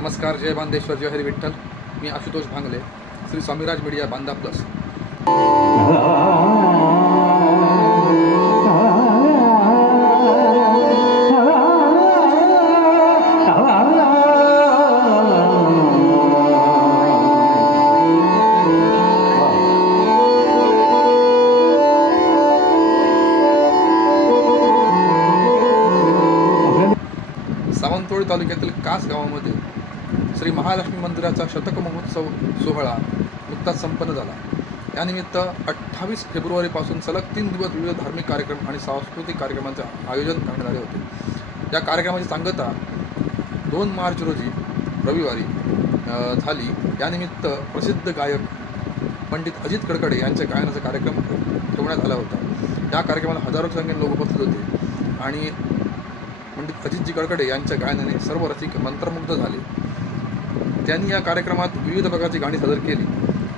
नमस्कार जय बांदेश्वर जय हरी विठ्ठल. मी आशुतोष भांगले श्री स्वामीराज मीडिया बांदा प्लस. सावंतवाडी तालुक्यातील कास गावामध्ये श्री महालक्ष्मी मंदिराचा शतक महोत्सव सोहळा नुकताच संपन्न झाला. यानिमित्त अठ्ठावीस फेब्रुवारीपासून सलग तीन दिवस विविध धार्मिक कार्यक्रम आणि सांस्कृतिक कार्यक्रमांचे आयोजन करण्यात आले होते. या कार्यक्रमाची सांगता दोन मार्च रोजी रविवारी झाली. यानिमित्त प्रसिद्ध गायक पंडित अजित कडकडे यांच्या गायनाचा कार्यक्रम ठेवण्यात आला होता. या कार्यक्रमाला हजारो संख्येने लोक उपस्थित होते आणि पंडित अजितजी कडकडे यांच्या गायनाने सर्व रसिक मंत्रमुग्ध झाले. त्यांनी या कार्यक्रमात विविध प्रकारची गाणी सादर केली.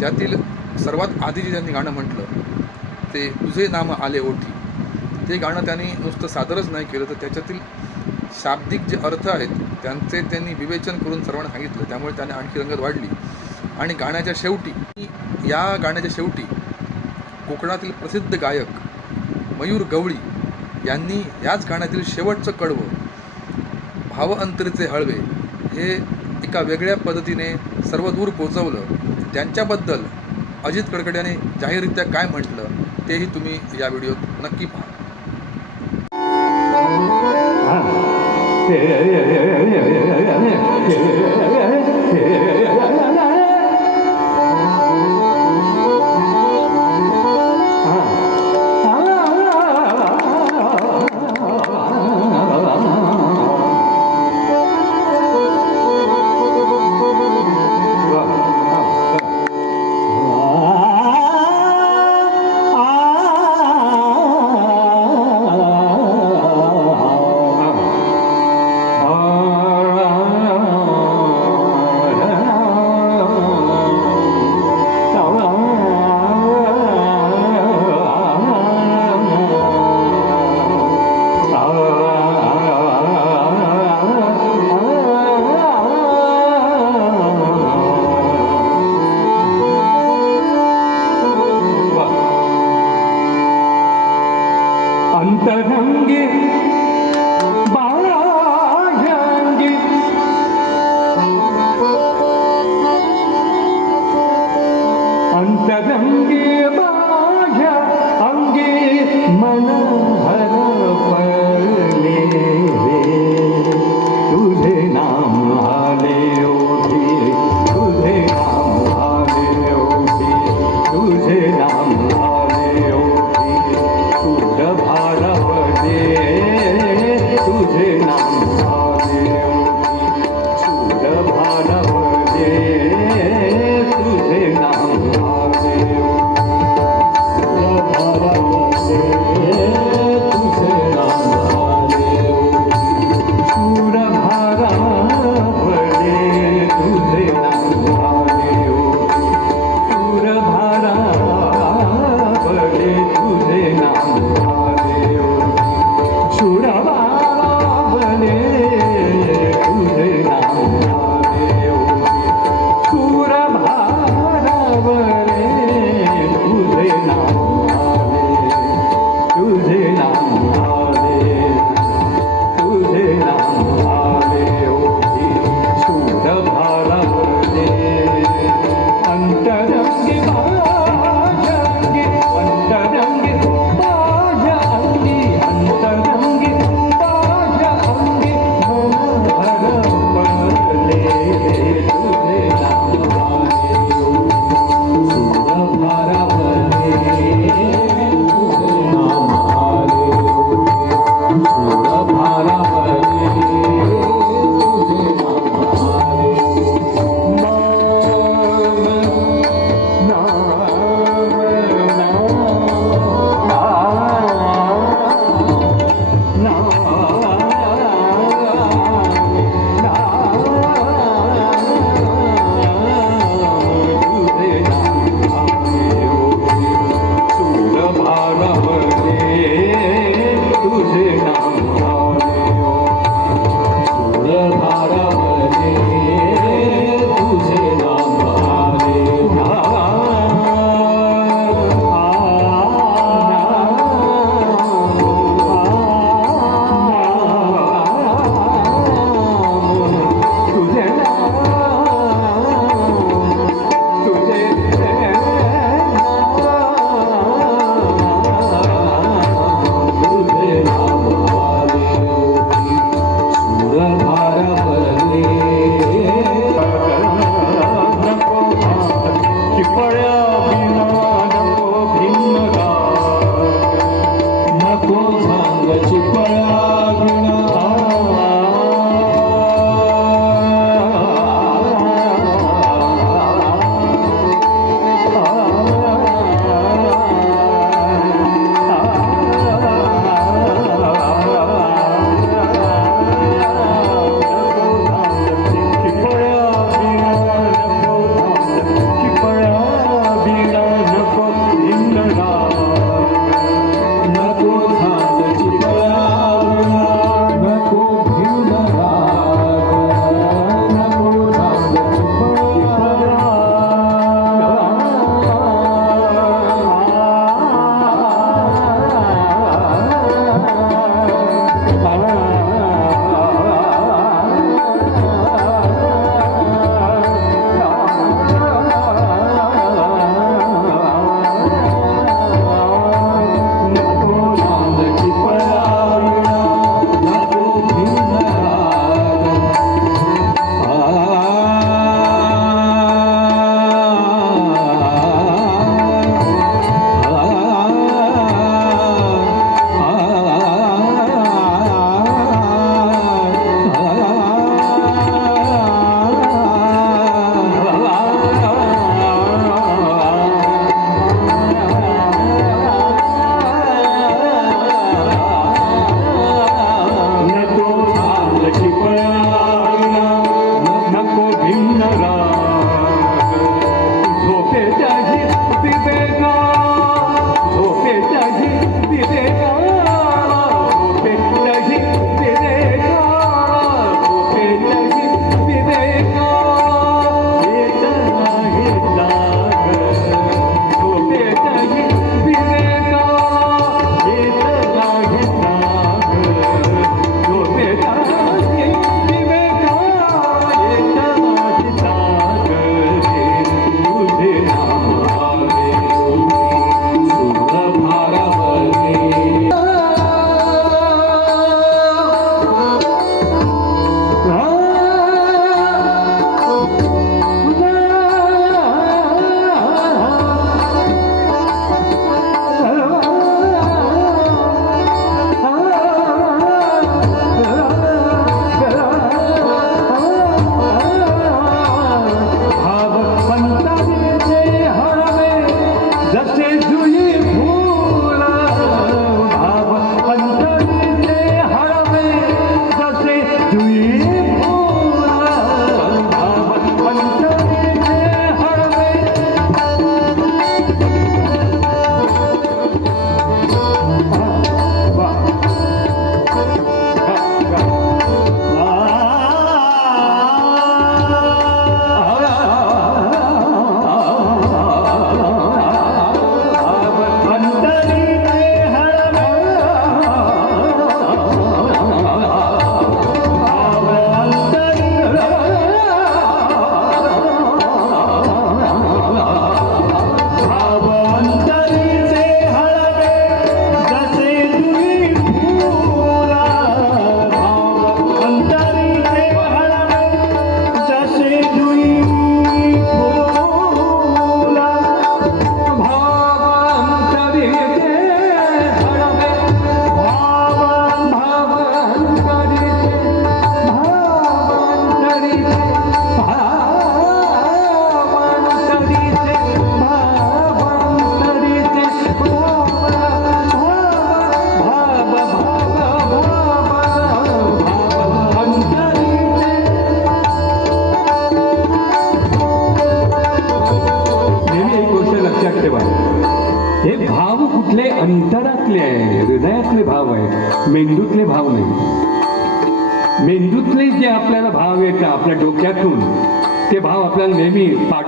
त्यातील सर्वात आधी जे त्यांनी गाणं म्हटलं ते तुझे नाम आले ओठी. ते गाणं त्यांनी नुसतं सादरच नाही केलं तर त्याच्यातील शाब्दिक जे अर्थ आहेत त्यांचे त्यांनी विवेचन करून सर्वांना सांगितलं. त्यामुळे त्याने आणखी रंगत वाढली. आणि गाण्याच्या शेवटी या गाण्याच्या शेवटी कोकणातील प्रसिद्ध गायक मयूर गवळी यांनी याच गाण्यातील शेवटचं कडवं भाव अंतरीचे हळवे हे एका वेगळ्या पद्धतीने सर्व दूर पोचवलं त्यांच्याबद्दल अजित कडकड्याने जाहीररित्या काय म्हटलं तेही तुम्ही या व्हिडिओत नक्की पहा Yeah, yeah, yeah, yeah, yeah, yeah, yeah, yeah, yeah.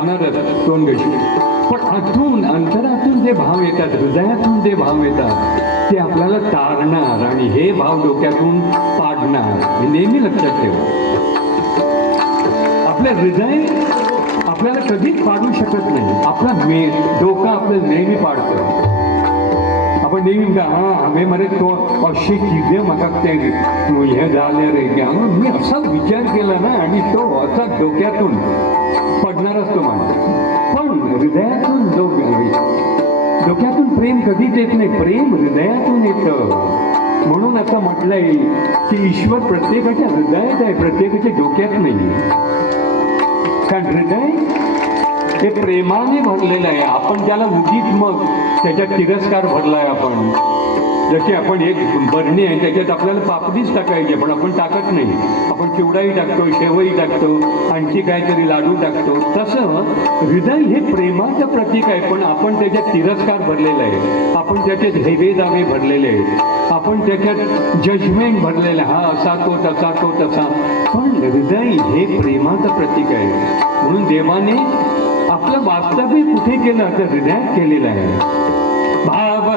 नेहमी पाडणारच दोन पण आतून अंतरातून जे भाव येतात हृदयातून जे भाव येतात ते आपल्याला तारणार आणि हे भाव डोक्यातून पाडणार हे नेहमी लक्षात ठेवा. आपलं हृदय आपल्याला कधीच पाडू शकत नाही. आपला मे डोका आपल्याला नेहमी पाडतं. आपण नेहमी म्हणता हा हमे मरे तो अशें किदे म्हाका तें हे झाले रे. की मी असाच विचार केला ना आणि तो असा डोक्यातून पडणारच तो पण हृदयातून जो डोक्यातून प्रेम कधीच येत नाही. प्रेम हृदयातून येतं. म्हणून आता म्हटलंय की ईश्वर प्रत्येकाच्या हृदयात आहे प्रत्येकाच्या डोक्यात नाही. कारण हृदय हे प्रेमाने भरलेलं आहे. आपण त्याला उगीच मग त्याच्यात तिरस्कार भरलाय आपण. जशी आपण एक बरणी आहे त्याच्यात आपल्याला पापडीच टाकायची पण आपण टाकत नाही. आपण चिवडाही टाकतो शेवई टाकतो आणखी काहीतरी लाडू टाकतो. तसं हृदय हे प्रेमाचं प्रतीक आहे पण आपण त्याच्यात तिरस्कार भरलेला आहे. आपण त्याच्यात हेवे दावे भरलेले आहेत. आपण त्याच्यात जजमेंट भरलेलं हा असा तो तसा तो तसा. पण हृदय हे प्रेमाचं प्रतीक आहे. म्हणून देवाने आपलं वास्तव्य कुठे केलं तर हृदयात केलेलं आहे. भाव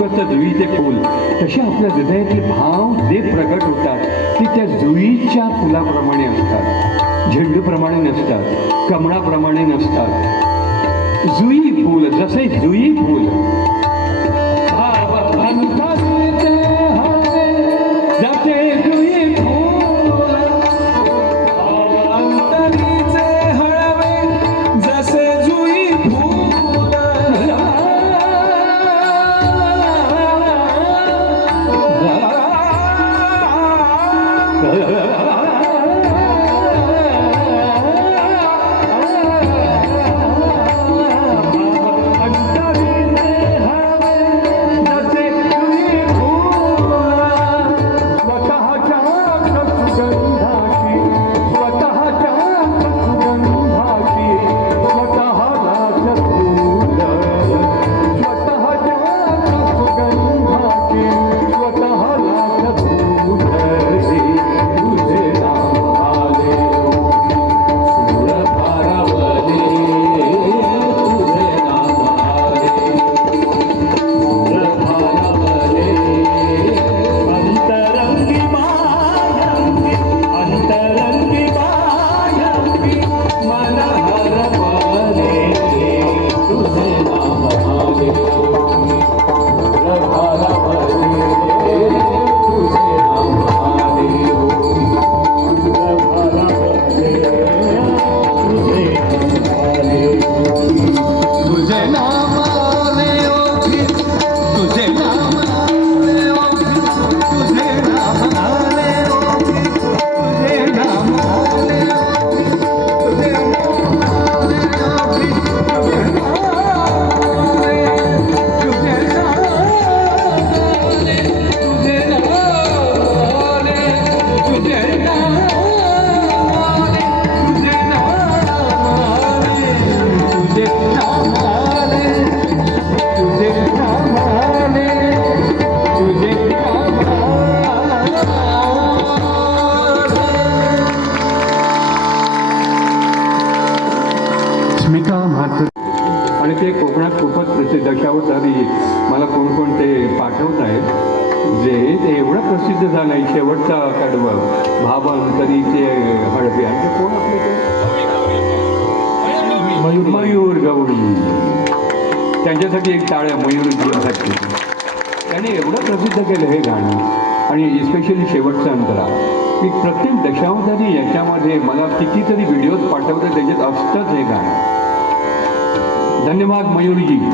तिची जुईचे फूल. तसे आपल्या हृदयातले भाव जे प्रगट होतात ते त्या जुईच्या फुलाप्रमाणे असतात. झेंडूप्रमाणे नसतात कमळाप्रमाणे नसतात. जुई फूल जसे जुई फूल जे ते एवढं प्रसिद्ध झालं आहे शेवटचा कडवं. भावांतरीचे हळवे आणि ते कोण आपले ते? मयूर. गवळी. त्यांच्यासाठी एक टाळ्या मयूर गवळीसाठी. त्याने एवढं प्रसिद्ध केलं हे गाणं. आणि इस्पेशली शेवटचा अंतरा. की प्रत्येक दशावतारी याच्यामध्ये मला कितीतरी व्हिडिओज पाठवते त्याच्यात असतंच हे गाणं. धन्यवाद मयूरजी.